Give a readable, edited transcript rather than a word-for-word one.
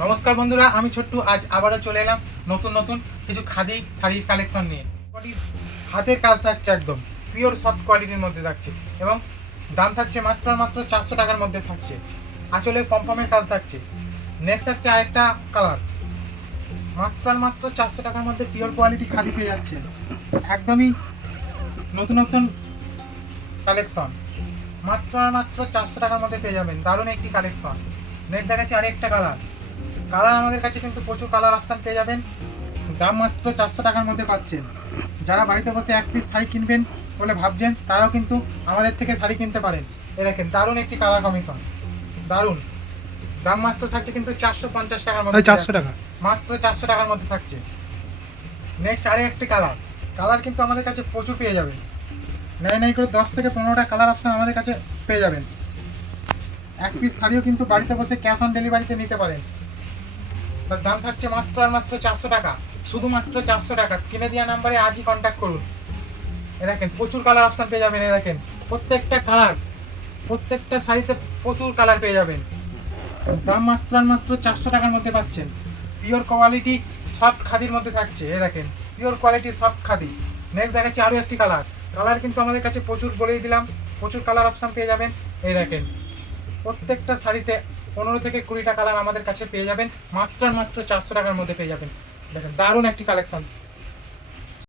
নমস্কার বন্ধুরা, আমি ছোট্টু আজ আবারও চলে এলাম নতুন নতুন কিছু খাদি শাড়ির কালেকশন নিয়ে। হাতের কাজ থাকছে, একদম পিওর সফট কোয়ালিটির মধ্যে থাকছে এবং দাম থাকছে মাত্র আর মাত্র 400 টাকার মধ্যে থাকছে। আঁচলে পমপমের কাজ থাকছে। নেক্সট থাকছে আরেকটা কালার, মাত্র আর মাত্র 400 টাকার মধ্যে পিওর কোয়ালিটি খাদি পেয়ে যাচ্ছে। একদমই নতুন নতুন কালেকশন, মাত্র আর মাত্র 400 টাকার মধ্যে পেয়ে যাবেন। দারুণ একটি কালেকশন। নেক্সট দেখাচ্ছি আরেকটা কালার। কালার আমাদের কাছে কিন্তু প্রচুর কালার অপশান পেয়ে যাবেন। দাম মাত্র 400 টাকার মধ্যে পাচ্ছেন। যারা বাড়িতে বসে এক পিস শাড়ি কিনবেন বলে ভাবছেন, তারাও কিন্তু আমাদের থেকে শাড়ি কিনতে পারেন। এ দেখেন দারুণ একটি কালার কমিশন, দারুণ। দাম মাত্র থাকছে কিন্তু 450 টাকার মধ্যে। 400 টাকা মাত্র 400 টাকার মধ্যে থাকছে। নেক্সট আরে একটি কালার। কালার কিন্তু আমাদের কাছে প্রচুর পেয়ে যাবেন। নাই করে 10 থেকে 15টা কালার অপশান আমাদের কাছে পেয়ে যাবেন। এক পিস শাড়িও কিন্তু বাড়িতে বসে ক্যাশ অন ডেলিভারিতে নিতে পারেন। তার দাম থাকছে মাত্র আর মাত্র 400 টাকা, শুধুমাত্র 400 টাকা। স্ক্রিনে দেওয়া নাম্বারে আজই কন্ট্যাক্ট করুন। এ দেখেন প্রচুর কালার অপশান পেয়ে যাবেন। এ দেখেন প্রত্যেকটা কালার, প্রত্যেকটা শাড়িতে প্রচুর কালার পেয়ে যাবেন। দাম মাত্র আর মাত্র 400 টাকার মধ্যে পাচ্ছেন। পিওর কোয়ালিটি সফট খাদির মধ্যে থাকছে। এ দেখেন pure quality soft khadi. Next দেখাচ্ছি আরও একটি কালার। কালার কিন্তু আমাদের কাছে প্রচুর, বলেই দিলাম, প্রচুর কালার অপশান পেয়ে যাবেন। এই দেখেন প্রত্যেকটা শাড়িতে 15 থেকে 20টা কালার আমাদের কাছে পেয়ে যাবেন। মাত্র আর মাত্র 400 টাকার মধ্যে পেয়ে যাবেন। দেখেন দারুণ একটি কালেকশন।